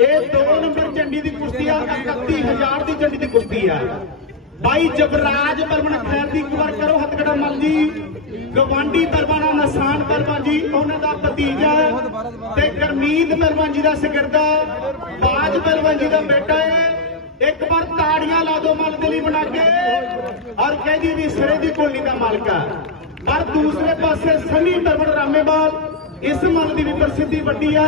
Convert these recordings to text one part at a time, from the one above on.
ਇਹ 2 ਨੰਬਰ ਝੰਡੀ ਦੀ ਕੁਸ਼ਤੀ ਆ 31000 ਦੀ ਝੰਡੀ ਦੀ ਕੁਸ਼ਤੀ ਆ। ਬਾਈ ਜਬਰਾਜ ਬਰਮਨ ਖੈਰ ਦੀ ਇੱਕ ਵਾਰ ਕਰੋ ਹੱਥਕੜਾ ਮੱਲ ਜੀ। ਗਵਾਂਡੀ ਬਰਮਾਨਾ ਨਸਾਨ ਬਰਮਨ ਜੀ, ਉਹਨਾਂ ਦਾ ਭਤੀਜਾ ਤੇ ਗਰਮੀਤ ਬਰਮਨ ਜੀ ਦਾ ਸਿਗਰਦਾ ਬਾਜ ਬਰਮਨ ਜੀ ਦਾ ਬੇਟਾ ਹੈ ਇੱਕ ਵਾਰ ਤਾੜੀਆਂ ਲਾ ਦੋ ਮਲ ਦੇ ਲਈ ਬਣਾ ਕੇ ਔਰ ਕਹਿੰਦੀ ਵੀ ਸਿਰੇ ਦੀ ਕੋਲੀ ਦਾ ਮਾਲਕ ਆ। ਪਰ ਦੂਸਰੇ ਪਾਸੇ ਸਨੀ ਬਰਮਨ ਰਾਮੇਵਾਲ, ਇਸ ਮਨ ਦੀ ਵੀ ਪ੍ਰਸਿੱਧੀ ਵੱਡੀ ਆ।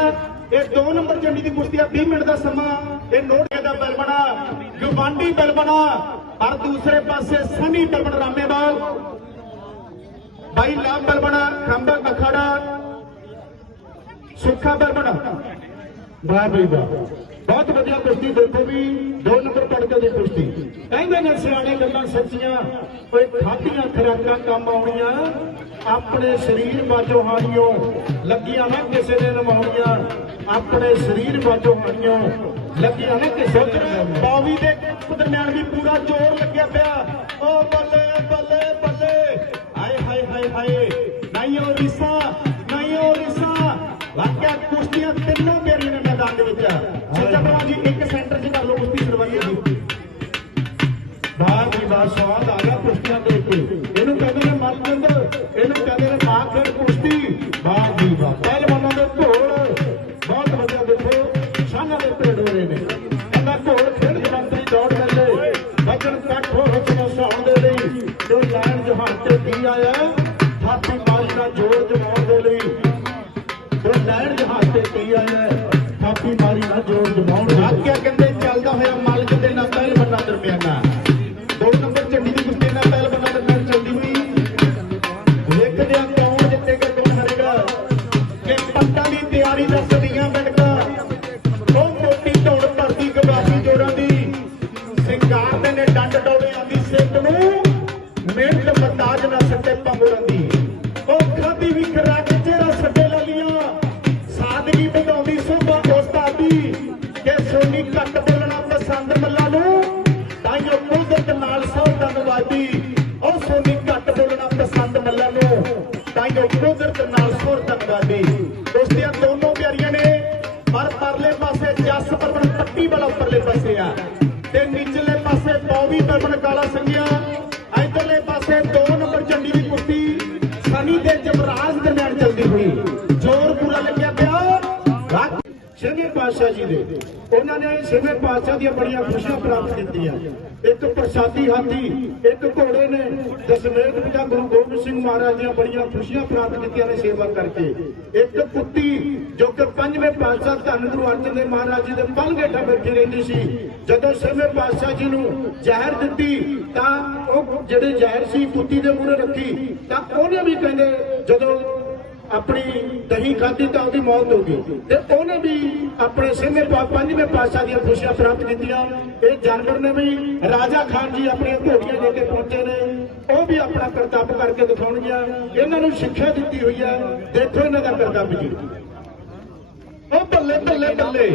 ਇਹ 2 ਨੰਬਰ ਝੰਡੀ ਦੀ ਕੁਸ਼ਤੀ ਆ 20 ਮਿੰਟ ਦਾ ਸਮਾਂ। ਇਹ ਨੋਟ ਦਾ ਬਲਬਣਾ ਗਵਾਂਡੀ ਬਲਬਣਾ ਪਰ ਦੂਸਰੇ ਪਾਸੇ ਸਨੀ ਬਲਬਣ ਰਾਮੇਵਾਲ ਬਾਈ ਲਾਭ ਬਲਬਣਾ ਖੰਬਾ ਅਖਾੜਾ ਸੁੱਖਾ ਬਲਬਣਾ ਵਾਹ ਬਈ ਵਾਹ। ਬਹੁਤ ਵਧੀਆ ਕੁਸ਼ਤੀ ਦੇਖੋ ਵੀ 2 ਨੰਬਰ ਪੜਕੇ ਦੀ ਕੁਸ਼ਤੀ। ਕਹਿੰਦੇ ਨੇ ਸਿਆਣੇ ਗੱਲਾਂ ਸੱਚੀਆਂ ਕੋਈ ਖਾਧੀਆਂ ਖਰਾਕਾਂ ਕੰਮ ਆਉਣੀਆਂ। ਆਪਣੇ ਸਰੀਰ ਬਾਝੋਂ ਹਾਨੀਓ ਲੱਗੀਆਂ ਨਾ ਕਿਸੇ ਨੇ ਨਵਾਉਣੀਆਂ ਆਪਣੇ ਸਰੀਰ ਬਾਝੋਂ ਹਾਨੀਓ ਲੱਗੀਆਂ ਨਾ ਕਿਸੇ ਨੇ ਬਾਵੀ ਦੇ ਦਰਮਿਆਨ ਵੀ ਪੂਰਾ ਜ਼ੋਰ ਲੱਗਿਆ ਪਿਆ। ਓ ਬੱਲੇ ਬੱਲੇ ਬੱਲੇ। ਹਾਏ ਹਾਏ ਹਾਏ ਹਾਏ। ਨਹੀਂ ਓ ਰਿਸਾ ਨਹੀਂ ਓ ਰਿਸਾ। ਵਾਕਿਆ ਕੁਸ਼ਤੀਆਂ ਜਸ ਪਰਮਣ ਪੱਟੀ ਵਾਲਾ ਉੱਪਰਲੇ ਪਾਸੇ ਆ। ਤੇ ਨਿਚਲੇ ਪਾਸੇ ਬੌਬੀ ਪਰਮਣ ਕਾਲਾ ਸੰਗਿਆ ਪਾਤਸ਼ਾਹ ਜੀ ਦੇ। ਉਹਨਾਂ ਨੇ ਛੇਵੇਂ ਪਾਤਸ਼ਾਹ ਦੀਆਂ ਬੜੀਆਂ ਖੁਸ਼ੀਆਂ ਪ੍ਰਾਪਤ ਕੀਤੀਆਂ। ਇੱਕ ਪ੍ਰਸਾਦੀ ਹਾਥੀ, ਇੱਕ ਘੋੜੇ ਨੇ ਦਸ਼ਮੇਧ ਪਿਤਾ ਗੁਰੂ ਗੋਬਿੰਦ ਸਿੰਘ ਮਹਾਰਾਜ ਦੀਆਂ ਬੜੀਆਂ ਖੁਸ਼ੀਆਂ ਪ੍ਰਾਪਤ ਕੀਤੀਆਂ ਨੇ ਸੇਵਾ ਕਰਕੇ। ਇੱਕ ਕੁੱਤੀ, ਜੋ ਕਿ ਪੰਜਵੇਂ ਪਾਤਸ਼ਾਹ ਧੰਨ ਗੁਰੂ ਅਰਜਨ ਦੇਵ ਮਹਾਰਾਜ ਜੀ ਦੇ ਪਲਗੇਠਾ ਬੈਠੀ ਰਹਿੰਦੀ ਸੀ। ਜਦੋਂ ਛੇਵੇਂ ਪਾਤਸ਼ਾਹ ਜੀ ਨੂੰ ਜ਼ਹਿਰ ਦਿੱਤੀ, ਤਾਂ ਉਹ ਜਿਹੜੇ ਜ਼ਹਿਰ ਸੀ ਕੁੱਤੀ ਦੇ ਮੂਹਰੇ ਰੱਖੀ, ਤਾਂ ਉਹਨੇ ਵੀ ਕਹਿੰਦੇ, ਜਦੋਂ ਆਪਣੀ ਦਹੀਂ ਖਾਧੀ ਤਾਂ ਉਹਦੀ ਮੌਤ ਹੋ ਗਈ। ਤੇ ਉਹਨੇ ਵੀ ਆਪਣੇ ਛੇਵੇਂ ਪੰਜਵੇਂ ਪਾਤਸ਼ਾਹ ਦੀਆਂ ਖੁਸ਼ੀਆਂ ਪ੍ਰਾਪਤ ਕੀਤੀਆਂ। ਇਹ ਜਾਨਵਰ ਨੇ ਵੀ ਰਾਜਾ ਖਾਨ ਜੀ ਆਪਣੀਆਂ ਘੋੜੀਆਂ ਲੈ ਕੇ ਪਹੁੰਚੇ ਨੇ। ਉਹ ਵੀ ਆਪਣਾ ਕਰਤੱਵ ਕਰਕੇ ਦਿਖਾਉਣਗੀਆਂ। ਇਹਨਾਂ ਨੂੰ ਸਿੱਖਿਆ ਦਿੱਤੀ ਹੋਈ ਹੈ। ਦੇਖੋ ਇਹਨਾਂ ਦਾ ਕਰਤੱਵ ਜੀ। ਉਹ ਬੱਲੇ ਬੱਲੇ ਬੱਲੇ।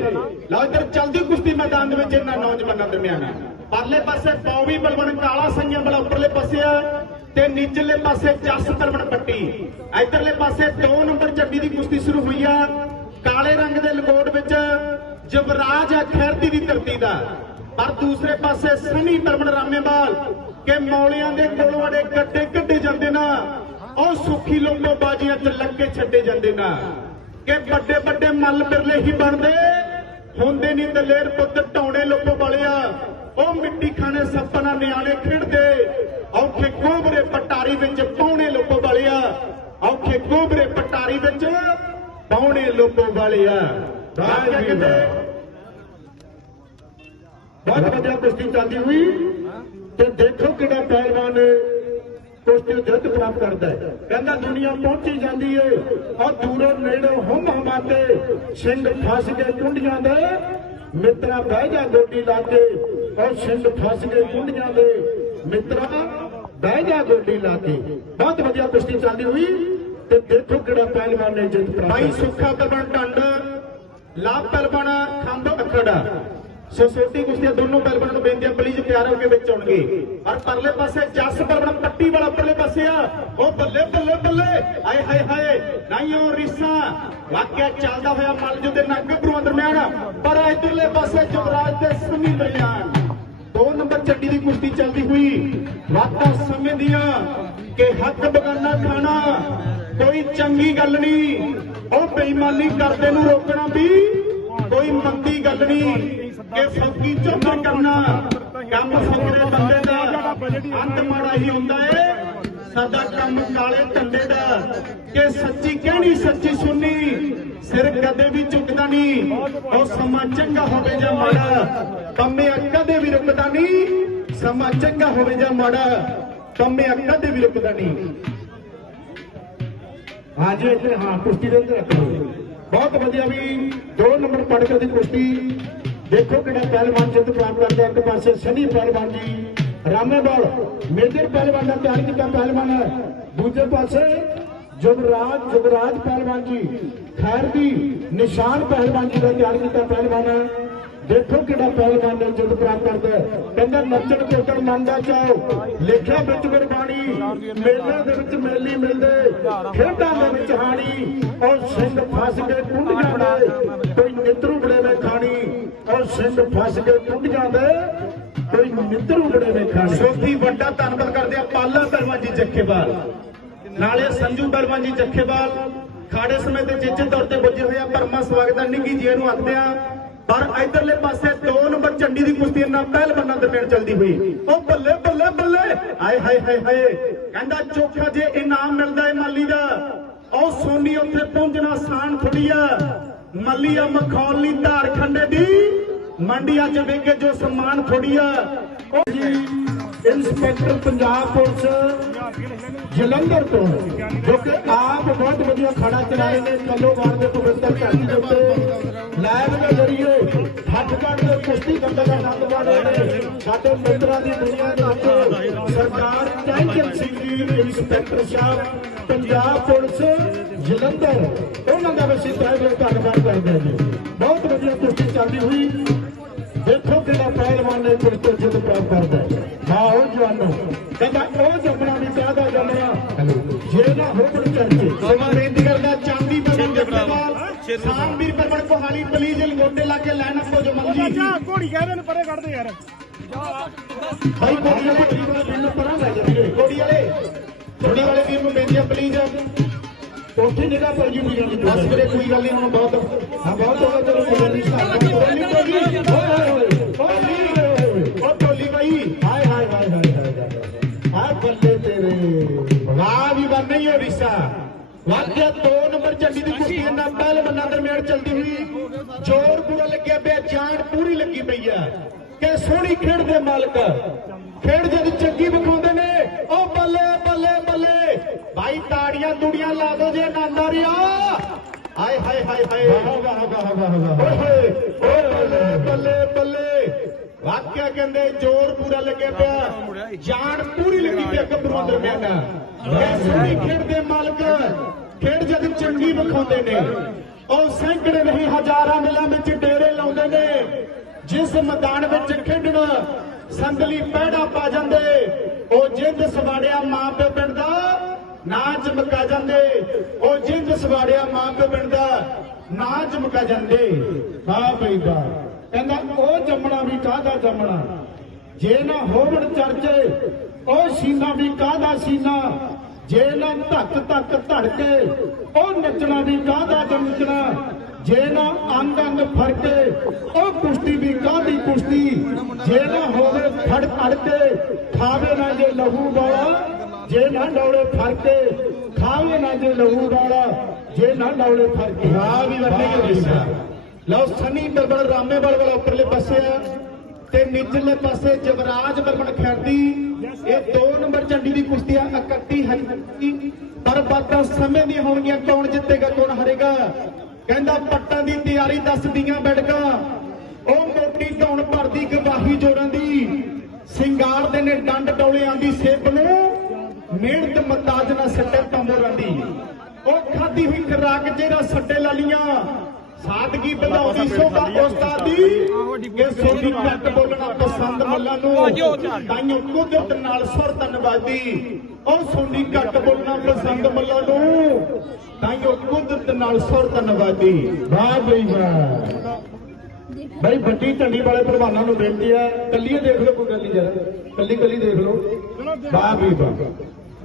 ਲਓ ਇੱਧਰ ਚਲਦੀ ਕੁਸ਼ਤੀ ਮੈਦਾਨ ਦੇ ਵਿੱਚ ਇਹਨਾਂ ਨੌਜਵਾਨਾਂ ਦਰਮਿਆਨ ਪਰਲੇ ਪਾਸੇ ਪੌਵੀ ਬਲਵਨ ਕਾਲਾ ਸੰਗਿਆ ਵਾਲਾ ਉੱਪਰਲੇ ਪਾਸੇ ਆ। ਤੇ ਨੀਚਲੇ ਪਾਸੇ ਜਸ ਪਰਵਨ ਪੱਟੀ। ਇਧਰਲੇ ਪਾਸੇ 2 ਨੰਬਰ ਚੱਡੀ ਦੀ ਕੁਸ਼ਤੀ ਸ਼ੁਰੂ ਹੋਈ ਆ। ਕਾਲੇ ਰੰਗ ਦੇ ਲਕੋਟ ਵਿੱਚ ਜਵਰਾਜ ਆ ਦੀ ਧਰਤੀ ਦਾ। ਪਰ ਦੂਸਰੇ ਪਾਸੇ ਸਨੀ ਪਰਵਨ ਰਾਮੇਵਾਲ ਕਿ ਮੌਲਿਆਂ ਦੇ ਕੋਲੋਂ ਅੜੇ ਗੱਡੇ ਕੱਢੇ ਜਾਂਦੇ ਨਾ, ਉਹ ਸੁੱਖੀ ਲੋਕੋ ਬਾਜੀਆਂ ਚ ਲੱਗੇ ਛੱਡੇ ਜਾਂਦੇ ਨਾ। ਕਿ ਵੱਡੇ ਵੱਡੇ ਮੱਲ ਬਿਰਲੇ ਹੀ ਬਣਦੇ, ਹੁੰਦੇ ਨਹੀਂ ਦਲੇਰ ਪੁੱਤ, ਟੌਣੇ ਲੋਕੋ ਵਾਲਿਆ ਉਹ ਮਿੱਟੀ ਖਾਣੇ ਸੱਪਨਾ ਨਿਆਣੇ ਖੇਡਦੇ ਔਖੇ ਕੋਬਰੇ ਪਟਾਰੀ ਵਿੱਚ ਪੌਣੇ ਲੋਕੋ ਵਾਲਿਆ। ਔਖੇ ਕੋਬਰੇ ਪਟਾਰੀ ਵਿੱਚ ਪੌਣੇ ਲੋਕੋ ਵਾਲਿਆ। ਰਾਜ ਕਿਤੇ ਬਹੁਤ ਵਧੀਆ ਕੁਸ਼ਤੀ ਚੱਲਦੀ ਹੋਈ। ਤੇ ਦੇਖੋ ਕਿਹੜਾ ਪਹਿਲਵਾਨ ਕੁਸ਼ਤੀ ਜਿੱਤ ਪ੍ਰਾਪਤ ਕਰਦਾ ਹੈ। ਕਹਿੰਦਾ ਦੁਨੀਆ ਪਹੁੰਚੀ ਜਾਂਦੀ ਏ। ਔਰ ਦੂਰੋਂ ਨੇੜੋਂ ਹਮ ਹਮਾਤੇ ਸਿੰਘ ਫਸ ਗਏ ਕੁੰਡੀਆਂ ਦੇ ਮਿੱਤਰਾ ਬਹਿ ਜਾ ਗੋਡੀ ਲਾ ਕੇ। ਔਰ ਸਿੰਘ ਫਸ ਗਏ ਕੁੰਡੀਆਂ ਦੇ ਮਿੱਤਰਾ ਬਹਿ ਜਾ ਗੋਡੀ ਲਾ ਕੇ। ਬਹੁਤ ਵਧੀਆ ਕੁਸ਼ਤੀ ਚੱਲਦੀ ਹੋਈ ਤੇ ਦੇਖੋ ਕਿਹੜਾ ਪਹਿਲਵਾਨ ਨੇ ਜਿੱਤ ਪ੍ਰਾਪਤ ਭਾਈ ਸੁੱਖਾ ਕਬਣ ਟੰਡ ਲਾਭ ਪਹਿਲਵਾਨ ਖੰਭ ਅਖੜਾ। ਸੋ ਛੋਟੀ ਕੁਸ਼ਤੀਆਂ ਦੋਨੋਂ ਪਹਿਲਵਾਨਾਂ ਨੂੰ ਬੇਨਤੀ ਹੈ ਪਲੀਜ਼ ਪਿਆਰ ਹੋ ਕੇ ਵਿੱਚ ਆਉਣਗੇ। ਔਰ ਪਰਲੇ ਪਾਸੇ ਜਸ ਪਹਿਲਵਾਨ ਪੱਟੀ ਵਾਲਾ ਪਰਲੇ ਪਾਸੇ ਆ। ਉਹ ਬੱਲੇ ਬੱਲੇ ਬੱਲੇ। ਹਾਏ ਹਾਏ ਹਾਏ। ਨਹੀਂ ਉਹ ਰਿਸਾ। ਵਾਕਿਆ ਚੱਲਦਾ ਹੋਇਆ ਮਲਜੂ ਦੇ ਗੱਭਰੂਆਂ ਦਰਮਿਆਨ। ਪਰ ਇਧਰਲੇ ਪਾਸੇ ਜਵਰਾਜ ਤੇ ਸੰਨੀ ਦਰਮਿਆਨ ਦੋ ਨੰਬਰ ਚੱਡੀ ਦੀ ਕੁਸ਼ਤੀ ਚੱਲਦੀ ਹੋਈ। ਵਾਤਾਂ ਸਮੇਂ ਦੀਆਂ ਕਿ ਹੱਕ ਬਗਾਨਾ ਖਾਣਾ, ਕੋਈ ਚੰਗੀ ਗੱਲ ਨਹੀਂ। ਉਹ ਬੇਈਮਾਨੀ ਕਰਦੇ ਨੂੰ ਰੋਕਣਾ ਵੀ ਕੋਈ ਮੰਦੀ ਗੱਲ ਨਹੀਂ। ਕਿ ਫੌਕੀ ਚੌਧਰ ਕਰਨਾ, ਕੰਮ ਫਕਰੇ ਬੰਦੇ ਦਾ ਅੰਤ ਮਾੜਾ ਹੀ ਹੁੰਦਾ ਏ। ਸਾਡਾ ਕੰਮ ਕਾਲੇ ਧੰਦੇ ਦਾ, ਕਿ ਸੱਚੀ ਕਹਿਣੀ, ਸੱਚੀ ਸੁਣਨੀ, ਸਿਰ ਕਦੇ ਵੀ ਝੁਕਦਾ ਨਹੀਂ। ਉਹ ਸਮਾਂ ਚੰਗਾ ਹੋਵੇ ਜਾਂ ਮਾੜਾ, ਕੰਮ ਸਮਾਂ ਚੰਗਾ ਹੋਵੇ ਜਾਂ ਮਾੜਾ, ਕੰਮੇ ਕਦੇ ਵੀ ਰੁਕਦਾ ਨਹੀਂ। ਹਾਂਜੀ, ਇੱਥੇ, ਹਾਂ, ਕੁਸ਼ਤੀ ਦੇ ਅੰਦਰ ਰੱਖੋ। ਬਹੁਤ ਵਧੀਆ ਵੀ ਦੋ ਨੰਬਰ ਪੜਕ ਦੀ ਕੁਸ਼ਤੀ। ਦੇਖੋ ਕਿਹੜਾ ਪਹਿਲਵਾਨ ਜਿੱਤ ਪ੍ਰਾਪਤ ਕਰਦਾ ਇੱਕ ਪਾਸੇ ਸਨੀ ਪਹਿਲਵਾਨ ਜੀ ਰਾਮੇਵਾਲ ਮੇਜਰ ਪਹਿਲਵਾਨ ਦਾ ਤਿਆਰ ਕੀਤਾ ਪਹਿਲਵਾਨ। ਦੂਜੇ ਪਾਸੇ ਜੁਗਰਾਜ ਜੁਗਰਾਜ ਪਹਿਲਵਾਨ ਜੀ, ਖੈਰ ਦੀ ਨਿਸ਼ਾਨ ਪਹਿਲਵਾਨ ਜੀ ਦਾ ਤਿਆਰ ਕੀਤਾ ਪਹਿਲਵਾਨ। ਦੇਖੋ ਕਿਹੜਾ ਪਹਿਲਵਾਨ ਨੇ ਜਿੱਤ ਪ੍ਰਾਪਤ ਕਰਦਾ। ਕਹਿੰਦਾ ਨੱਚਣ ਕੋਟਣ ਮੰਨਦਾ ਚਾਓ ਲੇਖਿਆ ਵਿੱਚ ਗੁਰਬਾਣੀ ਮੇਲੇ ਦੇ ਵਿੱਚ ਮੇਲੀ ਮਿਲਦੇ। ਖੇਡਾਂ ਦੇ ਵਿੱਚ ਹਾਣੀ। ਔਰ ਸਿੰਘ ਫਸ ਕੇ ਕੁੰਡੀਆਂ ਦੇ। ਕੋਈ ਨਿਤਰੂ ਬੜੇਵੇਂ ਖਾਣੀ। ਔਰ ਸਿੰਘ ਫਸ ਕੇ ਕੁੰਡੀਆਂ ਦੇ। ਕੋਈ ਨਿਤਰੂ ਬੜੇਵੇਂ ਖਾਣੀ। ਸੋਫੀ, ਵੱਡਾ ਧੰਨਵਾਦ ਕਰਦੇ ਆ ਪਾਲਾ ਪਹਿਲਵਾਨ ਜੀ ਜੱਖੇਵਾਲ ਨਾਲੇ ਸੰਜੂ ਧਰਮਾ ਜੀ ਜੱਖੇਵਾਲ ਖਾੜੇ ਸਮੇਂ ਤੇ ਚੇਚੇ ਤੌਰ ਤੇ ਬੁੱਝੇ ਹੋਏ ਆ। ਪਰਮਾ ਸਵਾਗਤ ਹੈ ਨਿੱਗੀ ਜੀ ਨੂੰ ਆਖਦੇ ਆ ਪਰ ਇਧਰਲੇ ਪਾਸੇ 2 ਨੰਬਰ ਝੰਡੀ ਦੀ ਕੁਸ਼ਤੀ ਨਾਲ ਪਹਿਲਵਾਨਾਂ ਦਰਮਿਆਨ ਚੱਲਦੀ ਹੋਈ। ਉਹ ਬੱਲੇ ਬੱਲੇ ਬੱਲੇ। ਹਾਏ ਹਾਏ ਹਾਏ ਹਾਏ। ਕਹਿੰਦਾ ਚੋਖਾ ਜੇ ਇਨਾਮ ਮਿਲਦਾ ਹੈ ਮਾਲੀ ਦਾ, ਉਹ ਸੋਨੀ ਉੱਥੇ ਪਹੁੰਚਣਾ ਆਸਾਨ ਥੋੜੀ ਆ। ਮੱਲੀ ਆ ਮਖੌਲੀ ਧਾਰ ਖੰਡੇ ਦੀ, ਮੰਡੀਆਂ 'ਚ ਵੇਖੇ ਜੋ ਸਨਮਾਨ ਥੋੜੀ ਆ। ਉਹ ਜੀ ਇੰਸਪੈਕਟਰ ਪੰਜਾਬ ਪੁਲਿਸ ਜਲੰਧਰ ਤੋਂ ਜੋ ਕਿ ਆਪ ਬਹੁਤ ਵਧੀਆ ਖੜਾ ਚਲਾਏ ਨੇ ਕੱਲੋਵਾਰ ਦੇ ਪਵਿੱਤਰ ਧਰਤੀ ਦੇ ਉੱਤੇ। ਲਾਈਵ ਦੇ ਜ਼ਰੀਏ ਹੱਥਗੜ ਦੇ ਕੁਸ਼ਤੀ ਕੰਡੇ ਦਾ ਆਨੰਦ ਮਾਣ ਨੇ। ਸਾਡੇ ਮਿੱਤਰਾਂ ਦੀ ਦੁਨੀਆ ਦੇ ਵਿੱਚ ਸਰਦਾਰ ਟੈਂਸ਼ਨ ਸਿੰਘ ਜੀ ਇੰਸਪੈਕਟਰ ਸਾਹਿਬ, ਪੰਜਾਬ ਪੁਲਿਸ, ਜਲੰਧਰ। ਉਹਨਾਂ ਦਾ ਵੀ ਤਹਿ ਦਿਲੋਂ ਧੰਨਵਾਦ ਕਰਦੇ ਹਾਂ ਬਹੁਤ ਵਧੀਆ ਕੁਸ਼ਤੀ ਚੱਲਦੀ ਹੋਈ। ਦੇਖੋ ਕਿਹੜਾ ਪਹਿਲਵਾਨ ਨੇ ਕੁਝ ਤੋਂ ਜਿੱਤ ਪ੍ਰਾਪਤ ਕਰਦਾ ਹੈ। ਹਾਂ ਉਹ ਜਵਾਨੋ ਕਹਿੰਦਾ ਉਹ ਜੰਮਣਾ ਵੀ ਕਾਹਦਾ ਜੰਮਣਾ। ਜੇ ਨਾ ਹੋਣ ਚਰਚੇ ਸਮਾਂ ਬੇਨਤੀ ਕਰਦਾ ਚਾਂਦੀ ਬਦਨ ਜੱਟੇਵਾਲ ਸਾਮਵੀਰ ਪਰਵਣ ਕੋਹਾਲੀ ਪਲੀਜ਼ ਲੰਗੋਟੇ ਲਾ ਕੇ ਲਾਈਨ ਅਪ ਹੋ ਜੋ ਮੰਜੀ ਜਾ ਘੋੜੀ ਕਹਿ ਦੇਣ ਪਰੇ ਕੱਢ ਦੇ ਯਾਰ। ਭਾਈ ਕੋੜੀ ਵਾਲੇ ਵੀਰ ਨੂੰ ਬਿੰਨ ਪਰਾਂ ਲੈ ਜਾਈਏ ਕੋੜੀ ਵਾਲੇ ਕੋੜੀ ਵਾਲੇ ਵੀਰ ਨੂੰ ਬੇਨਤੀ ਪਲੀਜ਼। ਉੱਥੇ ਜਗ੍ਹਾ ਪਰ ਜੀ ਵੀਰਾਂ ਦੀ ਬਸ ਵੀਰੇ ਕੋਈ ਗੱਲ ਨਹੀਂ ਹੁਣ ਬਹੁਤ ਹਾਂ ਬਹੁਤ ਹੋ ਗਿਆ ਚਲੋ ਕੋਈ ਗੱਲ ਨਹੀਂ। ਵਾਕਿਆ 2 ਨੰਬਰ ਝੰਡੀ ਦੀ ਕੁਸ਼ਤੀ ਇਹਨਾਂ ਪਹਿਲ ਬੰਨਾ ਦਰਮਿਆਨ ਚੱਲਦੀ ਹੋਈ। ਜ਼ੋਰ ਪੂਰਾ ਲੱਗਿਆ ਪਿਆ ਜਾਨ ਪੂਰੀ ਲੱਗੀ ਪਈ ਆ। ਕਿ ਸੋਹਣੀ ਖੇਡ ਦੇ ਮਾਲਕ ਖੇਡ ਜਦ ਚੰਗੀ ਵਿਖਾਉਂਦੇ ਨੇ। ਉਹ ਬੱਲੇ ਬੱਲੇ ਬੱਲੇ। ਭਾਈ ਤਾੜੀਆਂ ਤੁੜੀਆਂ ਲਾ ਦੋ ਜੇ ਆਨੰਦ ਰਿਆ। ਹਾਏ ਹਾਏ ਹਾਏ ਹਾਏ। ਵਾਹ ਵਾਹ ਵਾਹ ਵਾਹ ਵਾਹ ਓਏ ਓਏ ਬੱਲੇ ਬੱਲੇ ਬੱਲੇ। ਵਾਕਿਆ ਕਹਿੰਦੇ ਜ਼ੋਰ ਪੂਰਾ ਲੱਗਿਆ ਪਿਆ। ਜਾਨ ਪੂਰੀ ਲੱਗੀ ਪਿਆ ਗੱਭਰੂਆਂ ਦਰਮਿਆਨ ਇਹ ਸੋਹਣੀ ਖੇਡ ਦੇ ਮਾਲਕ ਖੇਡ ਜਦ ਚੰਗੀ ਵਿਖਾਉਂਦੇ ਨੇ, ਉਹ ਸੈਂਕੜੇ ਨਹੀਂ ਹਜ਼ਾਰਾਂ ਮਿਲਾਂ ਵਿੱਚ ਡੇਰੇ ਲਾਉਂਦੇ ਨੇ। ਜਿਸ ਮੈਦਾਨ ਵਿੱਚ ਖੇਡਣਾ ਸੰਗਲੀ ਪਹਿੜਾ ਪਾ ਜਾਂਦੇ, ਉਹ ਜਿੰਦ ਸਵਾੜਿਆ ਮਾਂ ਪਿਓ ਪਿੰਡ ਦਾ ਨਾ ਚਮਕਾ ਜਾਂਦੇ। ਉਹ ਜਿੰਦ ਸਵਾੜਿਆ ਮਾਂ ਪਿਓ ਪਿੰਡ ਦਾ ਨਾ ਚਮਕਾ ਜਾਂਦੇ। ਵਾਹ ਬਈ ਵਾਹ। ਕਹਿੰਦਾ, ਉਹ ਜੰਮਣਾ ਵੀ ਕਾਹਦਾ ਜੰਮਣਾ? ਜੇ ਨਾ ਹੋਵਣ ਚਰਚੇ, ਉਹ ਸੀਨਾ ਵੀ ਕਾਹਦਾ ਸੀਨਾ? ਜੇ ਨਾ ਧੱਕ ਧੱਕ ਧੜਕੇ ਉਹ ਨੱਚਣਾ ਵੀ ਕਾਹਦਾ ਜੰਮਣਾ ਜੇ ਨਾ ਅੰਗ ਅੰਗ ਫੜਕੇ ਉਹ ਕੁਸ਼ਤੀ ਵੀ ਕਾਹਦੀ ਕੁਸ਼ਤੀ? ਜੇ ਨਾ ਹੋਵੇ ਫੜ ਫੜ ਕੇ ਖਾਵੇ ਨਾ ਜੇ ਲਹੂ ਵਾਲਾ ਜੇ ਨਾ ਡੌਲੇ ਫੜਕੇ ਖਾਵੇ ਨਾ ਜੇ ਲਹੂ ਵਾਲਾ ਜੇ ਨਾ ਡੌਲੇ ਫੜਕੇ। ਹਾਂ ਵੀ ਵਰਨੇ ਕੇ ਲਓ ਸਨੀ ਬਰਬਰ ਰਾਮੇਵਾਲ ਵਾਲਾ ਉੱਪਰਲੇ ਪਾਸੇ ਆ। ਤੇ ਨਿਚਲੇ ਪਾਸੇ ਜਵਰਾਜ ਬਰਮਣ ਖੈਰਦੀ। ਇਹ 2 ਨੰਬਰ ਝੰਡੀ ਦੀ ਕੁਸ਼ਤੀ ਆ 31 ਹਰੀ ਪਰ ਬਾਤਾਂ ਸਮੇਂ ਦੀਆਂ ਹੋਣਗੀਆਂ, ਕੌਣ ਜਿੱਤੇਗਾ, ਕੌਣ ਹਾਰੇਗਾ? ਕਹਿੰਦਾ ਪੱਟਾਂ ਦੀ ਤਿਆਰੀ ਦੱਸਦੀਆਂ ਬੈਠਕਾਂ। ਉਹ ਮੋਟੀ ਧੌਣ ਭਰਦੀ ਗਵਾਹੀ ਜੋੜਾਂ ਦੀ। ਸਿੰਗਾਰ ਦੇ ਨੇ ਡੰਡ ਡੌਲਿਆਂ ਦੀ ਸੇਬ ਨੂੰ। ਮਿਹਨਤ ਮਤਾਜ ਨਾ ਸੱਟੇ ਤੰਬੋਰਾਂ ਦੀ। ਉਹ ਖਾਦੀ ਹੋਈ ਖਰਾਕ, ਜਿਹੜਾ ਸੱਟੇ ਲਾਲੀਆਂ ਸਾਦਗੀ ਵਧਾਉਂਦੀ ਸੋਭਾ ਉਸਤਾਦੀ। ਇਹ ਸੋਨੀ ਘੱਟ ਬੋਲਣਾ ਪਸੰਦ ਮੱਲਾਂ ਨੂੰ। ਤਾਈਓ ਕੁਦਰਤ ਨਾਲ ਸੁਰ ਧੰਨਵਾਦੀ। ਉਹ ਸੋਨੀ ਘੱਟ ਬੋਲਣਾ ਪਸੰਦ ਮੱਲਾਂ ਨੂੰ। ਤਾਈਓ ਕੁਦਰਤ ਨਾਲ ਸੁਰ ਧੰਨਵਾਦੀ। ਵਾਹ ਬਈ ਵਾਹ। ਬਈ ਵੱਡੀ ਝੰਡੀ ਵਾਲੇ ਪਹਿਲਵਾਨਾਂ ਨੂੰ ਬੇਨਤੀ ਹੈ। ਕੱਲੀਏ ਦੇਖ ਲਓ ਕੋਈ ਗੱਲ ਨਹੀਂ ਜਰਾ। ਕੱਲੀ ਕੱਲੀ ਦੇਖ ਲਓ। ਵਾਹ ਬਈ ਵਾਹ।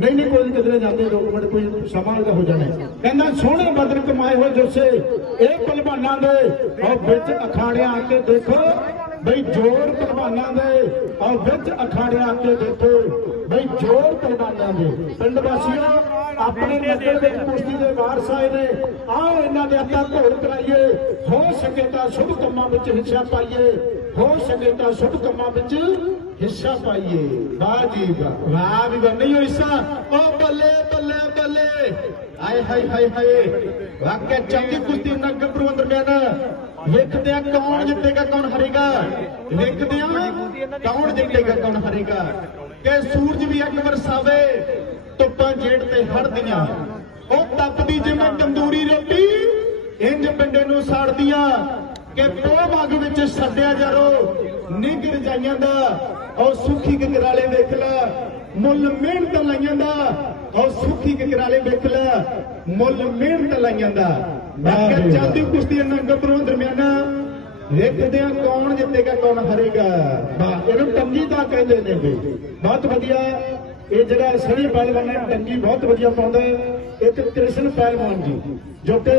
ਨਹੀਂ ਨਹੀਂ, ਕੋਈ ਕਿਧਰੇ ਜਾਂਦੇ ਲੋਕ ਮਿੰਟ ਕੋਈ ਸਮਾਂ ਦਾ ਹੋ ਜਾਣਾ। ਕਹਿੰਦਾ, ਸੋਹਣੇ ਬਦਨ ਕਮਾਏ ਹੋਏ ਜੋਸੇ। ਇਹ ਪਹਿਲਵਾਨਾਂ ਦੇ। ਔਰ ਵਿੱਚ ਅਖਾੜਿਆਂ ਕੇ ਦੇਖੋ। ਬਈ ਜੋਰ ਪਹਿਲਵਾਨਾਂ ਦੇ। ਔਰ ਵਿੱਚ ਅਖਾੜਿਆਂ ਕੇ ਦੇਖੋ। ਬਈ ਜੋਰ ਪਹਿਲਵਾਨਾਂ ਦੇ। ਪਿੰਡ ਵਾਸੀਓ, ਆਪਣੇ ਨਗਰ ਦੇ ਕੁਸ਼ਤੀ ਦੇ ਵਾਰਸ ਆਏ ਨੇ। ਆਓ ਇਹਨਾਂ ਦੇ ਅੱਤਾ ਘੋੜ ਕਰਾਈਏ। ਹੋ ਸਕੇ ਤਾਂ ਸ਼ੁਭ ਕੰਮਾਂ ਵਿੱਚ ਹਿੱਸਾ ਪਾਈਏ। ਹੋ ਸਕੇ ਤਾਂ ਸ਼ੁਭ ਕੰਮਾਂ ਵਿੱਚ ਹਿੱਸਾ ਪਾਈਏ। ਵਾਹ ਜੀ ਵਾਹ। ਵੀ ਵਾਹ ਨਹੀਂ ਹੋਈ ਸਾ। ਬੱਲੇ ਬੱਲੇ ਬੱਲੇ। ਆਏ ਹਾਏ ਹਾਏ ਹਾਏ। ਵਾਕਿਆ ਚੰਗੀ ਕੁਸ਼ਤੀ ਨਗਰ ਪ੍ਰਬੰਧ ਦਰਮਿਆਨ ਵੇਖਦੇ ਆ ਕੌਣ ਜਿੱਤੇਗਾ, ਕੌਣ ਹਾਰੇਗਾ। ਵੇਖਦੇ ਆ ਕੌਣ ਜਿੱਤੇਗਾ, ਕੌਣ ਹਾਰੇਗਾ। ਕਿ ਸੂਰਜ ਵੀ ਅੱਗ ਵਰਸਾਵੇ ਧੁੱਪਾਂ ਜੇੜ ਤੇ ਹੜਦੀਆਂ। ਉਹ ਤਪਦੀ ਜਿਵੇਂ ਤੰਦੂਰੀ ਰੋਟੀ, ਇੰਜ ਪਿੰਡੇ ਨੂੰ ਸਾੜਦੀਆਂ। ਕਿ ਪੋਹ ਮੱਗ ਵਿੱਚ ਛੱਡਿਆ ਜਾਰੋ, ਨਿੱਘ ਰਜਾਈਆਂ ਦਾ, ਉਹ ਸੁਖੀ ਗਗਰਾਲੇ ਮੁੱਲ ਮਿਹਨਤ ਲਾਈਆਂ ਦਾ ਉਹ ਸੁੱਖੀ ਕਿਕਰਾਲੇ ਵੇਖ ਲੈ ਮੁੱਲ ਮਿਹਨਤ ਲਾਈਆਂ ਦਾ। ਬਾਕੀ ਚੱਲਦੀ ਕੁਸ਼ਤੀ ਨੰਗਲ ਤੋਂ ਦਰਮਿਆਨਾ ਵੇਖਦੇ ਆ ਕੌਣ ਜਿੱਤੇਗਾ ਕੌਣ ਹਾਰੇਗਾ। ਵਾਹ ਇਹਨੂੰ ਟੰਗੀ ਦਾ ਕਹਿੰਦੇ ਨੇ ਵੀ। ਬਹੁਤ ਵਧੀਆ। ਇਹ ਜਿਹੜਾ ਸਣੀ ਪਹਿਲਵਾਨ ਹੈ ਟੰਗੀ ਬਹੁਤ ਵਧੀਆ ਪਾਉਂਦਾ ਇੱਕ ਕ੍ਰਿਸ਼ਨ ਪਹਿਲਵਾਨ ਜੀ ਜੋ ਕਿ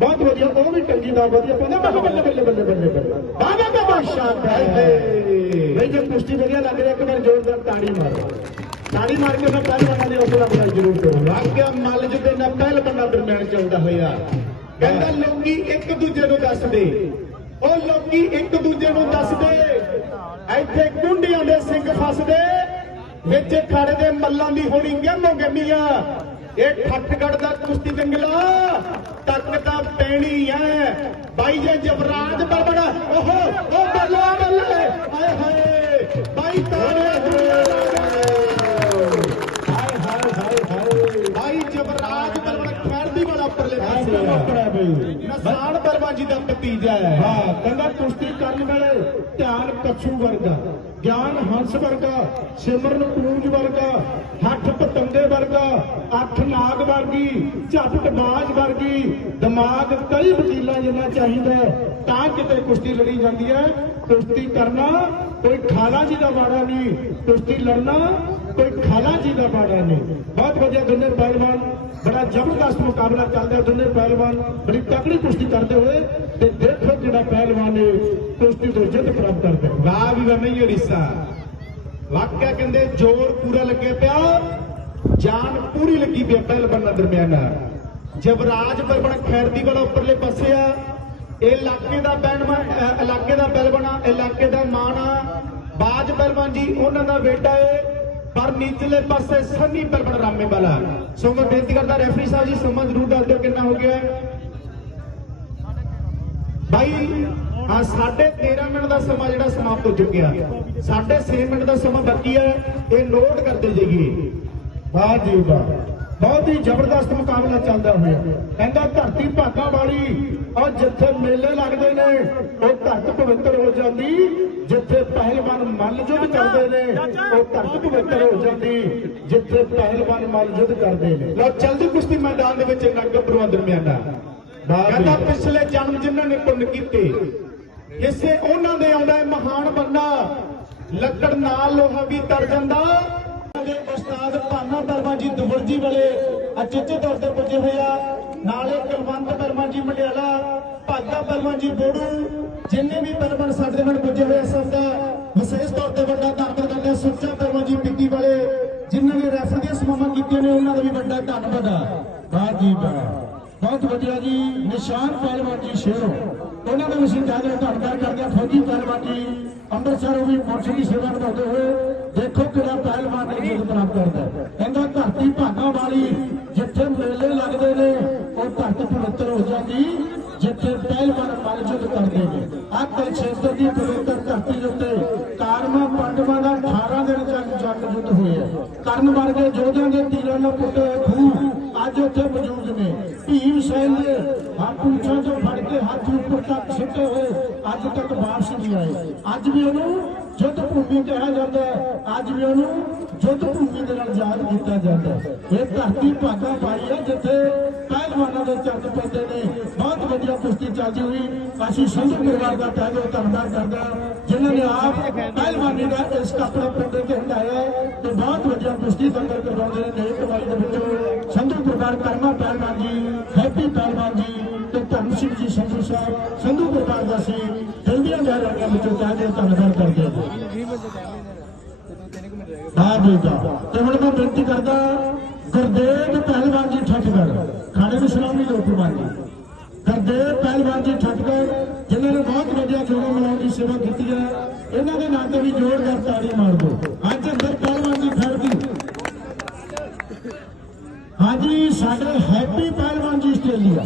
ਬਹੁਤ ਵਧੀਆ ਉਹ ਵੀ ਟੰਗੀ ਦਾ ਵਧੀਆ ਪਾਉਂਦਾ। ਬੱਲੇ ਬੱਲੇ ਬੱਲੇ ਬੱਲੇ ਬੱਲੇ ਬਾਬਾ ਦਾ ਬਾਦਸ਼ਾਹ ਹੈ ਨਹੀਂ ਜੇ ਕੁਸ਼ਤੀ ਵਧੀਆ ਲੱਗ ਰਿਹਾ ਇੱਕ ਵਾਰ ਜ਼ੋਰਦਾਰ ਤਾੜੀ ਮਾਰੋ। ਤਾੜੀ ਮਾਰ ਕੇ ਮੈਂ ਪਹਿਲਵਾਨਾਂ ਦੇ ਹੌਸਲਾ ਬਣਾ ਜ਼ਰੂਰ ਕਰੋ। ਵਾਕਿਆ ਮੱਲ ਜਿਹਦੇ ਨਾਲ ਪਹਿਲਵਾਨਾਂ ਦਰਮਿਆਨ ਚੱਲਦਾ ਹੋਇਆ। ਕਹਿੰਦਾ ਲੋਕੀ ਇੱਕ ਦੂਜੇ ਨੂੰ ਦੱਸਦੇ। ਉਹ ਲੋਕੀ ਇੱਕ ਦੂਜੇ ਨੂੰ ਦੱਸਦੇ। ਇੱਥੇ ਕੁੰਡੀਆਂ ਦੇ ਸਿੰਘ ਫਸਦੇ। ਵਿੱਚ ਖੜੇ ਦੇ ਮੱਲਾਂ ਦੀ ਹੋਣੀ ਗਹਿਮੋ ਗਹਿਮੀਆਂ। ਇਹ ਠੱਠਗੜ ਦਾ ਕੁਸ਼ਤੀ ਜੰਗਲਾ। ਤੱਕ ਤਾਂ ਪੈਣੀ ਐ। ਬਾਈ ਜੇ ਜਵਰਾਜ ਬਰਬੜਾ ਓਹੋ ਓ ਬੱਲੇ ਬੱਲੇ ਹਾਏ ਹਾਏ ਬਾਈ ਤਾਰੇ ਨਸਾਨ ਬਰਬਾਜੀ ਦਾ ਭਤੀਜਾ ਹੈ। ਹਾਂ ਕਹਿੰਦਾ ਕੁਸ਼ਤੀ ਕਰਨ ਵੇਲੇ ਧਿਆਨ ਕੱਛੂ ਵਰਗਾ ਗਿਆਨ ਹੰਸ ਵਰਗਾ ਸਿਮਰਨ ਕੂੰਜ ਵਰਗਾ ਹੱਥ ਪਤੰਗੇ ਵਰਗਾ ਅੱਖ ਨਾਗ ਵਰਗੀ ਝਪਟ ਬਾਜ ਵਰਗੀ ਦਿਮਾਗ ਕਈ ਵਕੀਲਾ ਜਿੰਨਾ ਚਾਹੀਦਾ ਹੈ, ਤਾਂ ਕਿਤੇ ਕੁਸ਼ਤੀ ਲੜੀ ਜਾਂਦੀ ਹੈ। ਕੁਸ਼ਤੀ ਕਰਨਾ ਕੋਈ ਖਾਲਾ ਜੀ ਦਾ ਬਾੜਾ ਨਹੀਂ। ਕੁਸ਼ਤੀ ਲੜਨਾ ਕੋਈ ਖਾਲਾ ਜੀ ਦਾ ਬਾੜਾ ਨਹੀਂ। ਬਹੁਤ ਵਧੀਆ ਦੋਨੇ ਪਹਿਲਵਾਨ ਬੜਾ ਜ਼ਬਰਦਸਤ ਮੁਕਾਬਲਾ ਚੱਲਦਾ ਦੋਨੇ ਪਹਿਲਵਾਨ ਬੜੀ ਤਕੜੀ ਕੁਸ਼ਤੀ ਕਰਦੇ ਹੋਏ ਤੇ ਦੇਖੋ ਜਿਹੜਾ ਪਹਿਲਵਾਨ ਹੈ ਕੁਸ਼ਤੀ ਤੋਂ ਜਿੱਤ ਪ੍ਰਾਪਤ ਕਰਦਾ ਵਾਹ ਵੀ ਵਾਹ, ਨਹੀਂ ਹੋਰੀਸਾ ਵਾਕਿਆ ਕਹਿੰਦੇ ਜ਼ੋਰ ਪੂਰਾ ਲੱਗੇ ਪਿਆ। ਜਾਨ ਪੂਰੀ ਲੱਗੀ ਪਈ ਪਹਿਲਵਾਨਾਂ ਦਰਮਿਆਨ। ਜਵਰਾਜ ਪਰਬਣ ਖੈਰਦੀ ਵਾਲਾ ਉੱਪਰਲੇ ਪਾਸੇ ਆ। ਇਹ ਇਲਾਕੇ ਦਾ ਬੈਂਡਮੈਨ ਇਲਾਕੇ ਦਾ ਪਹਿਲਵਾਨ ਇਲਾਕੇ ਦਾ ਮਾਣ ਆ। ਬਾਜ ਪਹਿਲਵਾਨ ਜੀ, ਉਹਨਾਂ ਦਾ ਬੇਟਾ ਏ। ਪਰ ਨੀਚਲੇ ਪਾਸੇ ਸੰਨੀ ਪਹਿਲਵਾਨ ਰਾਮੇ ਵਾਲਾ। ਸੋ ਮੈਂ ਬੇਨਤੀ ਕਰਦਾ ਰੈਫਰੀ ਸਾਹਿਬ ਜੀ, ਸਮਾਂ ਜ਼ਰੂਰ ਦੱਸ ਦਿਓ ਕਿੰਨਾ ਹੋ ਗਿਆ ਭਾਈ ਆ 13 ਮਿੰਟ ਦਾ ਸਮਾਂ ਜਿਹੜਾ ਸਮਾਪਤ ਹੋ ਚੁੱਕਿਆ। ਸਾਡੇ 6 ਮਿੰਟ ਦਾ ਸਮਾਂ ਬਾਕੀ ਹੈ। ਇਹ ਨੋਟ ਕਰਦੇ ਜਾਈਏ। ਵਾਹ ਜੀ ਵਾਹ। ਬਹੁਤ ਹੀ ਜ਼ਬਰਦਸਤ ਮੁਕਾਬਲਾ ਚੱਲਦਾ ਹੋਇਆ। ਕਹਿੰਦਾ ਧਰਤੀ ਭਾਗਾ ਵਾਲੀ। ਔਰ ਜਿੱਥੇ ਮੇਲੇ ਲੱਗਦੇ ਨੇ ਉਹ ਧਰਤ ਪਵਿੱਤਰ ਹੋ ਜਾਂਦੀ। ਜਿੱਥੇ ਪਹਿਲਵਾਨ ਮੱਲ ਜੁੱਧ ਕਰਦੇ ਨੇ ਉਹ ਧਰਤ ਪਵਿੱਤਰ ਹੋ ਜਾਂਦੀ। ਜਿੱਥੇ ਪਹਿਲਵਾਨ ਮੱਲ ਜੁੱਧ ਕਰਦੇ ਨੇ। ਲੋ ਚਲਦੀ ਕੁਸ਼ਤੀ ਮੈਦਾਨ ਦੇ ਵਿੱਚ ਨਗਰ ਪ੍ਰਬੰਧ ਦਰਮਿਆਨਾ ਕਹਿੰਦਾ ਪਿਛਲੇ ਜਨਮ ਜਿਨ੍ਹਾਂ ਨੇ ਪੁੰਨ ਕੀਤੇ ਕਿਸੇ ਉਹਨਾਂ ਦੇ ਆਉਂਦਾ ਹੈ ਮਹਾਨ ਬੰਦਾ ਲੱਕੜ ਨਾਲ ਲੋਹਾ ਵੀ ਤਰ ਜਾਂਦਾ। ਦੇ ਉਸਤਾਦ ਭਾਨਾ ਵਰਮਾ ਜੀ ਦੁਵਰਜੀ ਵਾਲੇ ਅਚੁੱਚੇ ਤੌਰ ਤੇ ਪੁੱਜੇ ਹੋਏ ਆ। ਨਾਲੇ ਕੁਲਵੰਤ ਵਰਮਾ ਜੀ ਮੰਡਿਆਲਾ, ਭਾਗਾ ਵਰਮਾ ਜੀ ਬੋੜੂ, ਜਿੰਨੇ ਵੀ ਵਰਮਨ ਸਾਡੇ ਨਾਲ ਪੁੱਜੇ ਹੋਏ ਸਭ ਦਾ ਵਿਸ਼ੇਸ਼ ਤੌਰ ਤੇ ਵੱਡਾ ਧੰਨਵਾਦ ਕਰਦੇ ਹਾਂ ਸੁੱਚਾ ਵਰਮਾ ਜੀ ਪਿੱਕੀ ਵਾਲੇ, ਜਿਨ੍ਹਾਂ ਨੇ ਰੈਫਰ ਦੀਆਂ ਸਮਾਵਾਂ ਕੀਤੀਆਂ ਨੇ, ਉਹਨਾਂ ਦਾ ਵੀ ਵੱਡਾ ਧੰਨਵਾਦ ਆ। ਵਾਹ ਜੀ ਬਹੁਤ ਵਧੀਆ ਜੀ, ਨਿਸ਼ਾਨ ਪਹਿਲਵਾਨ ਜੀ ਸ਼ੇਰੋ। ਉਹਨਾਂ ਦਾ ਵੀ ਅਸੀਂ ਜ਼ਿਆਦਾ ਧੰਨਵਾਦ ਕਰਦੇ ਹਾਂ। ਫੌਜੀ ਪਹਿਲਵਾਨ ਜੀ, ਅੰਮ੍ਰਿਤਸਰ ਉਹ ਵੀ ਪੁਲਿਸ ਦੀ ਸੇਵਾ ਨਿਭਾਉਂਦੇ ਹੋਏ, ਦੇਖੋ ਕਿਹੜਾ ਪਹਿਲਵਾਨ ਨੇ ਜਿੱਤ ਪ੍ਰਾਪਤ ਕਰਦਾ। ਕਹਿੰਦਾ ਧਰਤੀ ਭਾਗਾਂ ਵਾਲੀ, ਜਿੱਥੇ ਮੇਲੇ ਲੱਗਦੇ ਨੇ ਉਹ ਧਰਤ ਪਵਿੱਤਰ ਹੋ ਜਾਂਦੀ, ਜਿੱਥੇ ਪਹਿਲਵਾਨ ਮਲ ਕਰਦੇ ਨੇ। ਆਹ ਕੁਰੂਕਸ਼ੇਤਰ ਦੀ ਪਵਿੱਤਰ ਧਰਤੀ ਦੇ ਉੱਤੇ ਕਾਰਮਾ ਪਾਂਡਵਾਂ ਦਾ 18 ਦਿਨ ਚੱਲ ਜੰਗ ਹੋਇਆ ਕਰਨ ਵਰਗੇ ਯੋਧਿਆਂ ਦੇ ਤੀਰਾਂ ਨਾਲ ਪੁੱਟੇ ਖੂਹ ਅੱਜ ਉੱਥੇ ਮੌਜੂਦ ਨੇ। ਭੀਮ ਸੈਨ ਦੇ ਹਾਪੂਛਾਂ ਤੋਂ ਫੜ ਕੇ ਹੱਥ ਉੱਪਰ ਤੱਕ ਸਿੱਟੇ ਹੋਏ ਅੱਜ ਤੱਕ ਵਾਪਸ ਨਹੀਂ ਆਏ। ਅੱਜ ਵੀ ਉਹਨੂੰ ਯੁੱਧ ਭੂਮੀ ਕਿਹਾ ਜਾਂਦਾ ਹੈ। ਅੱਜ ਵੀ ਉਹਨੂੰ ਜੁੱਧ ਭੂਮੀ ਦੇ ਨਾਲ ਯਾਦ ਕੀਤਾ ਜਾਂਦਾ ਹੈ। ਇਹ ਧਰਤੀ ਭਾਗਾ ਪਾਈ ਹੈ ਜਿੱਥੇ ਪਹਿਲਵਾਨਾਂ ਦੇ ਚਰਚ ਪੈਂਦੇ ਨੇ। ਬਹੁਤ ਵਧੀਆ ਕੁਸ਼ਤੀ ਚੱਲਦੀ ਹੋਈ। ਅਸੀਂ ਸੰਧੂ ਪਰਿਵਾਰ ਦਾ ਤਹਿ ਦਿਲੋਂ ਧੰਨਵਾਦ ਕਰਦੇ ਹਾਂ, ਜਿਨ੍ਹਾਂ ਨੇ ਆਪ ਪਹਿਲਵਾਨੀ ਦਾ ਇਸ ਕੱਪੜਾ ਪਿੰਡ ਤੇ ਹਟਾਇਆ ਤੇ ਬਹੁਤ ਵਧੀਆ ਕੁਸ਼ਤੀ ਦੰਗਲ ਕਰਵਾਉਂਦੇ ਨੇ ਨੇਕ ਕਮਾਈ ਦੇ ਵਿੱਚੋਂ। ਸੰਧੂ ਪਰਿਵਾਰ ਕਰਮਾ ਪਹਿਲਵਾਨ ਜੀ, ਹੈਪੀ ਪਹਿਲਵਾਨ ਜੀ ਤੇ ਧਰਮ ਸਿੰਘ ਜੀ ਸੰਧੂ ਸਾਹਿਬ। ਸੰਧੂ ਪਰਿਵਾਰ ਦਾ ਸੀ ਦਿਲ ਦੀਆਂ ਗਹਿਰਾਈਆਂ ਵਿੱਚੋਂ ਤਹਿ ਦਿਲੋਂ ਧੰਨਵਾਦ ਕਰਦੇ ਹਾਂ। ਹਾਂ ਬੇਟਾ ਤੇ ਹੁਣ ਮੈਂ ਬੇਨਤੀ ਕਰਦਾ ਗੁਰਦੇਵ ਪਹਿਲਵਾਨ ਜੀ ਠੱਠਗੜ ਖਾੜੇ ਨੂੰ ਸਲਾਮੀ ਲੋਕ ਪ੍ਰਵਾਨ ਗੁਰਦੇਵ ਪਹਿਲਵਾਨ ਜੀ ਠੱਠਗੜ ਜਿਨ੍ਹਾਂ ਨੇ ਬਹੁਤ ਵਧੀਆ ਖੇਡਾਂ ਮਨਾਉਣ ਦੀ ਸੇਵਾ ਕੀਤੀ ਹੈ ਇਹਨਾਂ ਦੇ ਨਾਂ ਤੇ ਵੀ ਜ਼ੋਰਦਾਰ ਤਾੜੀ ਮਾਰ ਦਿਓ ਅੱਜ ਅੰਦਰ ਪਹਿਲਵਾਨ ਜੀ ਖੜਦੀ ਹਾਂਜੀ ਸਾਡੇ ਹੈਪੀ ਪਹਿਲਵਾਨ ਜੀ ਆਸਟ੍ਰੇਲੀਆ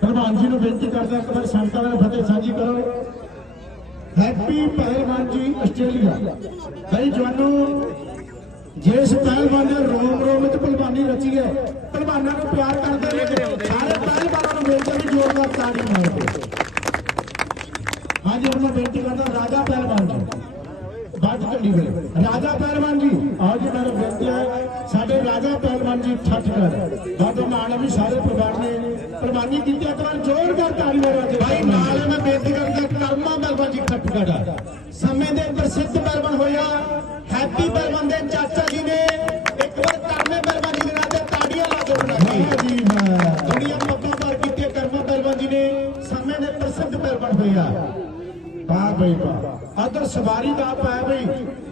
ਪ੍ਰਧਾਨ ਜੀ ਨੂੰ ਬੇਨਤੀ ਕਰਦਾ ਇੱਕ ਵਾਰ ਸੰਗਤਾਂ ਨਾਲ ਫਤਿਹ ਸਾਂਝੀ ਕਰੋ ਹੈਪੀ ਪਹਿਲਵਾਨ ਜੀ ਆਸਟ੍ਰੇਲੀਆ ਭਾਈ ਜਵਾਨੋ ਜਿਸ ਪਹਿਲਵਾਨ ਨੇ ਰੋਮ ਰੋਮ ਵਿੱਚ ਪਹਿਲਵਾਨੀ ਰਚੀ ਹੈ, ਪਹਿਲਵਾਨਾਂ ਨੂੰ ਪਿਆਰ ਕਰਦੇ ਨੇ, ਸਾਰੇ ਪਹਿਲਵਾਨਾਂ ਨੂੰ ਮਿਲ ਕੇ ਜ਼ੋਰਦਾਰ ਤਾੜੀ ਮਾਰੋ ਹਾਂਜੀ, ਹੁਣ ਮੈਂ ਬੇਨਤੀ ਕਰਦਾ, ਰਾਜਾ ਪਹਿਲਵਾਨ ਜੀ। ਬਾਤ ਚੱਲੀ ਗਈ। ਰਾਜਾ ਪਹਿਲਵਾਨ ਜੀ ਆਓ ਜੀ ਮੇਰਾ ਬੇਨਤੀ ਹੈ ਸਾਡੇ ਰਾਜਾ ਪਹਿਲਵਾਨ ਜੀ ਠੱਠਗੜ ਬਾਬਾ ਮਾਨ ਵੀ ਸਾਰੇ ਪਰਿਵਾਰ ਨੇ ਕੁਰਬਾਨੀ ਕੀਤੀ ਇੱਕ ਵਾਰ ਜ਼ੋਰਦਾਰ ਤਾੜੀ ਮਾਰੋ ਜੀ ਭਾਈ ਨਾਲ ਮੈਂ ਬੇਨਤੀ ਕਰਦਾ ਕਰਮਾ ਪਹਿਲਵਾਨ ਜੀ ਠੱਠਗੜ ਸਮੇਂ ਦੇ ਪ੍ਰਸਿੱਧ ਪਹਿਲਵਾਨ ਹੋਇਆ। ਹੈਪੀ ਪਹਿਲਵਾਨ ਦੇ ਚਾਚਾ ਜੀ ਨੇ ਇੱਕ ਵਾਰ ਕਰਮੇ ਪਹਿਲਵਾਨ ਜੀ ਦੇ ਨਾਂ ਤੇ ਤਾੜੀਆਂ ਲਾ ਉਹਨਾਂ ਦੀ ਜੀ ਹਾਂ ਦੁਨੀਆ ਪੱਪਾ ਪਰ ਕੀਤੇ ਕਰਮਾ ਪਹਿਲਵਾਨ ਜੀ ਨੇ। ਸਮੇਂ ਦੇ ਪ੍ਰਸਿੱਧ ਪਹਿਲਵਾਨ ਹੋਇਆ। ਵਾਹ ਬਈ ਵਾਹ। ਅਦਰ ਸਵਾਰੀ ਦਾ ਆਪ ਹੈ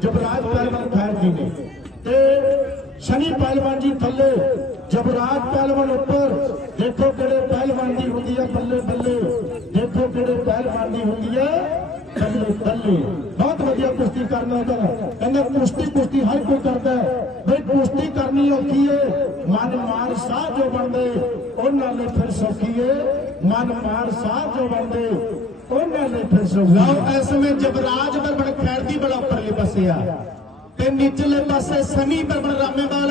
ਜਬਰਾਜ ਪਹਿਲਵਾਨ ਖੈਰ ਜੀ ਨੇ। ਤੇ ਸ਼ਨੀ ਪਹਿਲਵਾਨ ਜੀ ਥੱਲੇ ਜਬਰਾਜ ਪਹਿਲਵਾਨ ਉੱਪਰ। ਦੇਖੋ ਕਿਹੜੇ ਪਹਿਲਵਾਨ ਦੀ ਹੁੰਦੀ ਹੈ ਬੱਲੇ ਬੱਲੇ। ਦੇਖੋ ਕਿਹੜੇ ਪਹਿਲਵਾਨ ਦੀ ਹੁੰਦੀ ਹੈ ਬੱਲੇ ਬੱਲੇ। ਬਹੁਤ ਵਧੀਆ ਕੁਸ਼ਤੀ ਕਰਨਾ ਉਧਰ ਕਹਿੰਦਾ ਕੁਸ਼ਤੀ ਕੁਸ਼ਤੀ ਹਰ ਕੋਈ ਕਰਦਾ ਹੈ। ਬਈ ਕੁਸ਼ਤੀ ਕਰਨੀ ਔਖੀ ਏ। ਮਨ ਮਾਰ ਸਾਹ ਜੋ ਬਣਦੇ। ਉਹਨਾਂ ਨੇ ਫਿਰ ਸੌਖੀ ਏ। ਮਨ ਮਾਰ ਸਾਹ ਜੋ ਬਣਦੇ। ਉਹਨਾਂ ਨੇ ਫਿਰ ਲਓ, ਇਸ ਸਮੇਂ ਜਬਰਾਜ ਬਰਬੜ ਖੈਰ ਬੜਾ ਉੱਪਰਲੇ ਪਾਸੇ ਆ। ਤੇ ਨਿਚਲੇ ਪਾਸੇ ਸਨੀ ਬਰਬੜ ਰਾਮੇਵਾਲ।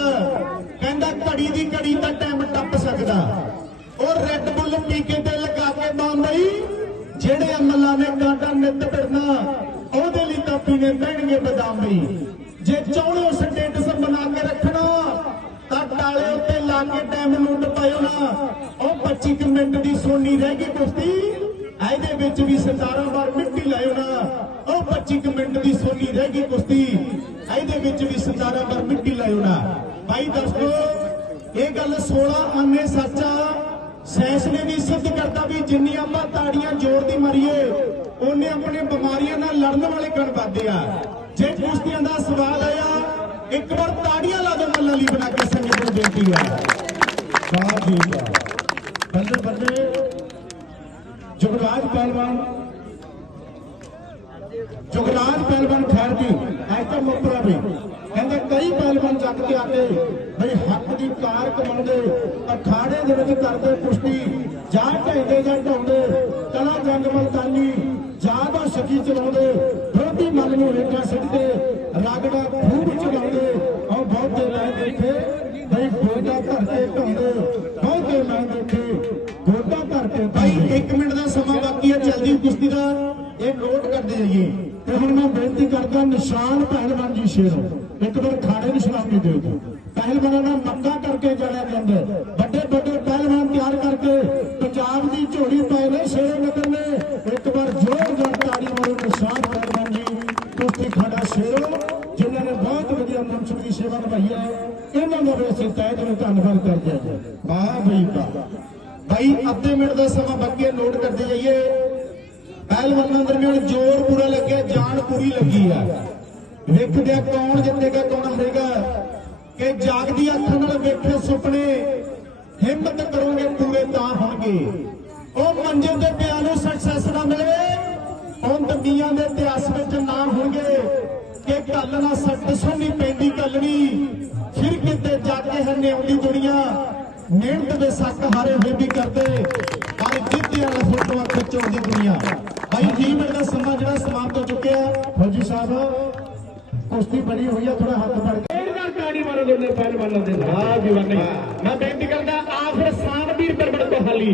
ਕਹਿੰਦਾ ਘੜੀ ਦੀ ਘੜੀ ਤਾਂ ਟਾਈਮ ਟੱਪ ਸਕਦਾ। ਉਹ ਰੈੱਡ ਬੁੱਲ ਪੀ ਤੇ ਲਗਾ ਕੇ ਬੰਬਈ ਜਿਹੜੇ ਅਮਲਾ ਨੇ ਕਾਂਡਾ ਨਿੱਤ ਫਿਰਨਾ, ਉਹਦੇ ਲਈ ਤਾਂ ਪੀਣੇ ਪੈਣਗੇ ਬਦਾਮ ਜੇ ਚਾਹੁੰਦੇ ਹੋ ਸਟੇਟਸ ਬਣਾ ਕੇ ਰੱਖਣਾ, ਤਾਂ ਟਾਲੇ ਉੱਤੇ ਲਾ ਕੇ ਟਾਈਮ ਨੂੰ ਪਾਇਓ ਨਾ। ਉਹ 25 ਕੁ ਮਿੰਟ ਦੀ ਸੋਨੀ ਰਹਿ ਗਈ ਕੁਸ਼ਤੀ। ਇਹਦੇ ਵਿੱਚ ਵੀ 17 ਵਾਰ ਮਿੱਟੀ ਲਾਇਓ ਨਾ। ਉਹ 25 ਮਿੰਟ ਦੀ ਸੋਨੀ ਰਹਿ ਗਈ ਕੁਸ਼ਤੀ। ਇਹਦੇ ਵਿੱਚ ਵੀ 17 ਵਾਰ ਮਿੱਟੀ ਲਾਇਓ ਨਾ। ਭਾਈ ਦੋਸਤੋ ਇਹ ਗੱਲ 16 ਆਨੇ ਸੱਚਾ। ਸੈਂਸ ਨੇ ਵੀ ਸਿੱਧ ਕਰਤਾ ਵੀ ਜਿੰਨੀ ਆਪਾਂ ਤਾੜੀਆਂ ਜ਼ੋਰ ਦੀ ਮਾਰੀਏ ਉਹਨੇ ਆਪਣੇ ਬਿਮਾਰੀਆਂ ਨਾਲ ਲੜਨ ਵਾਲੇ ਕਣ ਵੱਧਦੇ ਆ। ਜੇ ਕੁਸ਼ਤੀਆਂ ਦਾ ਸਵਾਦ ਆਇਆ, ਇੱਕ ਵਾਰ ਤਾੜੀਆਂ ਲਾ ਦੋ ਮੱਲਾਂ ਲਈ ਬਣਾ ਕੇ ਸੰਗਤ ਨੂੰ ਬੇਨਤੀ ਹੈ ਵਾਹ ਜੀ ਵਾਹ। ਬੱਲੇ ਬੱਲੇ ਜੁਗਰਾਜ ਪਹਿਲਵਾਨ ਜੁਗਰਾਜ ਪਹਿਲਵਾਨ ਖੈਰ ਦੀ ਐ ਮੁਕਰਾ ਵੀ। ਕਹਿੰਦੇ ਕਈ ਪਹਿਲਵਾਨ ਚੱਕ ਕੇ ਆ ਕੇ ਬਈ ਹੱਕ ਦੀ ਕਾਰ ਕਮਾਉਂਦੇ, ਅਖਾੜੇ ਦੇ ਵਿੱਚ ਕਰਦੇ ਕੁਸ਼ਤੀ, ਜਾਂ ਢੈਂਦੇ ਜਾਂ ਢਾਉਂਦੇ, ਕਲਾ ਜੰਗ ਮਲਤਾਨੀ ਜਾਂ ਦਾ ਸ਼ਕੀ ਚਲਾਉਂਦੇ, ਵਿਰੋਧੀ ਮਨ ਨੂੰ ਰੇਖਾ ਸਿੱਟਦੇ, ਰਗੜਾ ਖੂਬ ਚਲਾਉਂਦੇ ਔਰ ਬਹੁਤੇ ਮੈਂ ਦੇਖੇ ਬਈ ਗੋਡਾ ਧਰ ਕੇ ਢਾਉਂਦੇ ਬਹੁਤੇ ਮੈਂ ਦੇਖੇ ਗੋਡਾ ਧਰ ਕੇ ਭਾਈ 1 ਮਿੰਟ ਦਾ ਸਮਾਂ ਬਾਕੀ ਹੈ ਜਲਦੀ ਕੁਸ਼ਤੀ ਦਾ ਇਹ ਨੋਟ ਕਰਦੇ ਜਾਈਏ। ਤੇ ਹੁਣ ਮੈਂ ਬੇਨਤੀ ਕਰਦਾ, ਨਿਸ਼ਾਨ ਪਹਿਲਵਾਨ ਜੀ ਸ਼ੇਰੋ, ਇੱਕ ਵਾਰ ਖਾੜੇ ਨੂੰ ਸਲਾਮੀ ਦਿਓ ਜੀ। ਪਹਿਲਵਾਨਾਂ ਦਾ ਮੱਕਾ ਕਰਕੇ ਜਾਣਿਆ ਜਾਂਦਾ ਵੱਡੇ ਵੱਡੇ ਪਹਿਲਵਾਨ ਤਿਆਰ ਕਰਕੇ ਪੰਜਾਬ ਦੀ ਝੋਲੀ ਪਾਏ ਨੇ ਸ਼ੇਰੋ ਨਗਰ ਨੇ। ਇੱਕ ਵਾਰ ਜ਼ੋਰਦਾਰ ਤਾੜੀ ਮਾਰੋ ਨਿਸ਼ਾਨ ਪਹਿਲਵਾਨ ਜੀ। ਕੁਸ਼ਤੀ ਖਾੜਾ ਸ਼ੇਰੋ, ਜਿਨ੍ਹਾਂ ਨੇ ਬਹੁਤ ਵਧੀਆ ਮੰਚ ਦੀ ਸੇਵਾ ਨਿਭਾਈ ਹੈ। ਇਹਨਾਂ ਦਾ ਵੀ ਅਸੀਂ ਤਹਿ ਦਿਲੋਂ ਧੰਨਵਾਦ ਕਰਦੇ ਹਾਂ ਜੀ। ਵਾਹ ਬਈ ਵਾਹ ਭਾਈ ਅੱਧੇ ਮਿੰਟ ਦਾ ਸਮਾਂ ਬਾਕੀ ਹੈ। ਨੋਟ ਕਰਦੇ ਜਾਈਏ। ਪਹਿਲਵਾਨਾਂ ਦਰਮਿਆਨ ਜ਼ੋਰ ਪੂਰਾ ਲੱਗਿਆ, ਜਾਨ ਪੂਰੀ ਲੱਗੀ ਆ। ਵੇਖਦੇ ਆ ਕੌਣ ਜਿੱਤੇਗਾ, ਕੌਣ ਹਾਰੇਗਾ। ਕਿ ਜਾਗਦੀ ਅੱਖਾਂ ਨਾਲ ਵੇਖੇ ਸੁਪਨੇ, ਹਿੰਮਤ ਕਰੋਗੇ ਪੂਰੇ ਤਾਂ ਹੋਣਗੇ। ਉਹ ਮੰਜ਼ਿਲ ਤੇ ਪਿਆ ਨੂੰ ਸਕਸੈਸ ਨਾ ਮਿਲੇ। ਉਹ ਦੁਨੀਆਂ ਦੇ ਇਤਿਹਾਸ ਵਿੱਚ ਨਾਮ ਹੋਣਗੇ ਕਿ ਕੱਲ ਨਾ ਸੱਟ ਸੋਨੀ ਪੈਂਦੀ ਕੱਲਣੀ ਫਿਰ ਕਿਤੇ ਜਾ ਕੇ ਹੰਨੇ ਆਉਂਦੀ ਦੁਨੀਆ, ਮਿਹਨਤ ਦੇ ਸੱਕ ਹਾਰੇ ਹੋਏ ਵੀ ਕਰਦੇ। ਪਰ ਜਿੱਤਿਆਂ ਵਾਲਾ ਫੋਟੋਆਂ ਖਿੱਚਾਉਂਦੀ ਦੁਨੀਆ। ਭਾਈ 20 ਮਿੰਟ ਦਾ ਸਮਾਂ ਜਿਹੜਾ ਸਮਾਪਤ ਹੋ ਚੁੱਕਿਆ ਫੌਜੀ ਸਾਹਿਬ, ਕੁਸ਼ਤੀ ਬਣੀ ਹੋਈ ਆ ਥੋੜਾ ਹੱਥ ਫੜ ਕੇ। ਇਹਦਾ ਤਾੜੀ ਮਾਰੋ ਦੋਨੇ ਪਹਿਲਵਾਨਾਂ ਦੇ ਨਾਲ ਹਾਂ ਮੈਂ ਬੇਨਤੀ ਕਰਦਾ, ਆਖਰ ਸਾਨਵੀਰ ਬਰਬੜ ਤੋਂ ਹਾਲੀ